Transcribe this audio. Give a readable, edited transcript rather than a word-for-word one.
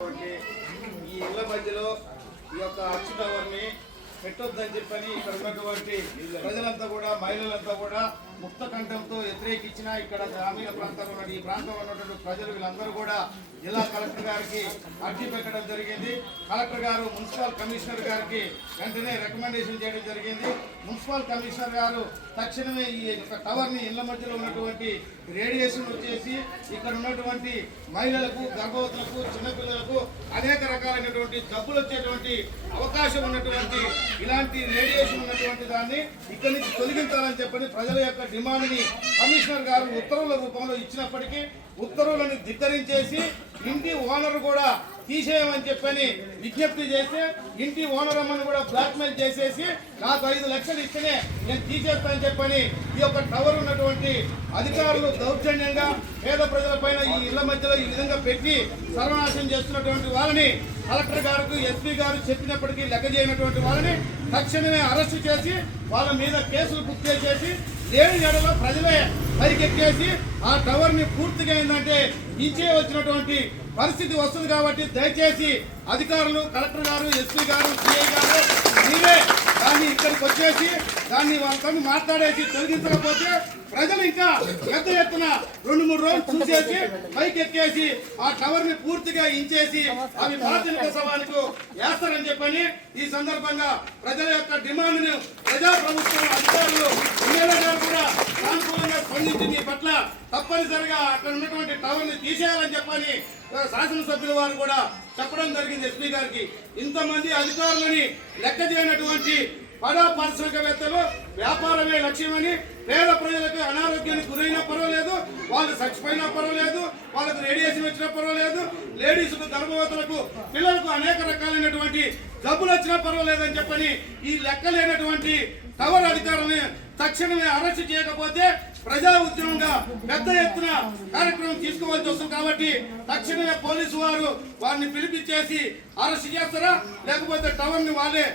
ఈ ఇళ్ల మధ్యలో ఈ యొక్క అచ్చు టవర్ని పెట్టొద్దని చెప్పని ఇక్కడ ఉన్నటువంటి ప్రజలంతా కూడా మహిళలంతా కూడా ముక్త కంఠంతో వ్యతిరేకించిన ఇక్కడ గ్రామీణ ప్రాంతంలో ఉన్న ఈ ప్రాంతంలో ఉన్నటువంటి ప్రజలు వీళ్ళందరూ కూడా జిల్లా కలెక్టర్ గారికి అర్జీ పెట్టడం జరిగింది. కలెక్టర్ గారు మున్సిపల్ కమిషనర్ గారికి వెంటనే రికమెండేషన్ చేయడం జరిగింది. మున్సిపల్ కమిషనర్ గారు తక్షణమే ఈ టవర్ని ఇళ్ల మధ్యలో ఉన్నటువంటి రేడియేషన్ వచ్చేసి ఇక్కడ ఉన్నటువంటి మహిళలకు, గర్భవతులకు, చిన్నపిల్లలకు అనేక రకాలైనటువంటి జబ్బులు వచ్చేటువంటి అవకాశం ఉన్నటువంటి ఇలాంటి రేడియేషన్ ఉన్నటువంటి దాన్ని ఇక్కడి నుంచి తొలగించాలని చెప్పని ప్రజల యొక్క డిమాండ్ని కమిషనర్ గారు ఉత్తర్వుల రూపంలో ఇచ్చినప్పటికీ ఉత్తర్వులను ధిక్కరించేసి ఇంటి ఓనర్ కూడా తీసేయమని చెప్పని విజ్ఞప్తి చేస్తే ఇంటి ఓనర్ అమ్మని కూడా బ్లాక్మెయిల్ చేసేసి నాకు 5 లక్షలు ఇస్తేనే నేను తీసేస్తానని చెప్పని ఈ యొక్క టవర్ ఉన్నటువంటి అధికారులు దౌర్జన్యంగా పేద ప్రజలపైన ఈ ఇళ్ల మధ్యలో ఈ విధంగా పెట్టి సర్వనాశనం చేస్తున్నటువంటి వాళ్ళని కలెక్టర్ గారికి ఎస్పీ గారు చెప్పినప్పటికీ లెక్క చేయనటువంటి వాళ్ళని తక్షణమే అరెస్టు చేసి వాళ్ళ మీద కేసులు బుక్ చేసేసి లేని జడలో ప్రజలే పైకెక్కేసి ఆ టవర్ ని పూర్తిగా ఏంటంటే ఇచ్చే వచ్చినటువంటి పరిస్థితి వస్తుంది. కాబట్టి దయచేసి అధికారులు, కలెక్టర్ గారు, ఎస్పీ గారు, సిఐ గారు మీరే దాన్ని ఇక్కడికి వచ్చేసి దాన్ని వాళ్ళతో మాట్లాడేసి తొలగించకపోతే ప్రజలు ఇంకా పెద్ద ఎత్తున 2-3 రోజులు చూసేసి పైకి ఎక్కేసి ఆ టవర్ ని పూర్తిగా ఇంచేసి అవి ప్రాథమిక సభకు వేస్తారని చెప్పని ఈ సందర్భంగా ప్రజల యొక్క డిమాండ్ ను ప్రజాప్రభుత్వం అధికారులు ఎమ్మెల్యే గారు కూడా సానుకూలంగా స్పందించి పట్ల తప్పనిసరిగా అక్కడ ఉన్నటువంటి టవర్ ని తీసేయాలని చెప్పని శాసనసభ్యుల వారు కూడా చెప్పడం జరిగింది. ఎస్పీ గారికి ఇంతమంది అధికారులని లెక్క చేయనటువంటి బడా పారిశ్రామికవేత్తలు వ్యాపారమే లక్ష్యమని పేద ప్రజలకు అనారోగ్యానికి గురైనా పర్వాలేదు, వాళ్ళు చచ్చిపోయినా పర్వాలేదు, వాళ్ళకు రేడియేషన్ వచ్చినా పర్వాలేదు, లేడీస్కు, గర్భవతులకు, పిల్లలకు అనేక రకాలైనటువంటి జబ్బులు వచ్చినా పర్వాలేదని చెప్పని ఈ లెక్కలేనటువంటి టవర్ అధికారులని తక్షణమే అరెస్టు చేయకపోతే ప్రజా ఉద్యమంగా పెద్ద ఎత్తున కార్యక్రమం తీసుకోవాల్సి వస్తుంది. కాబట్టి తక్షణమే పోలీసు వారు వారిని పిలిపించేసి అరెస్టు చేస్తారా లేకపోతే టవర్ ని వాళ్ళే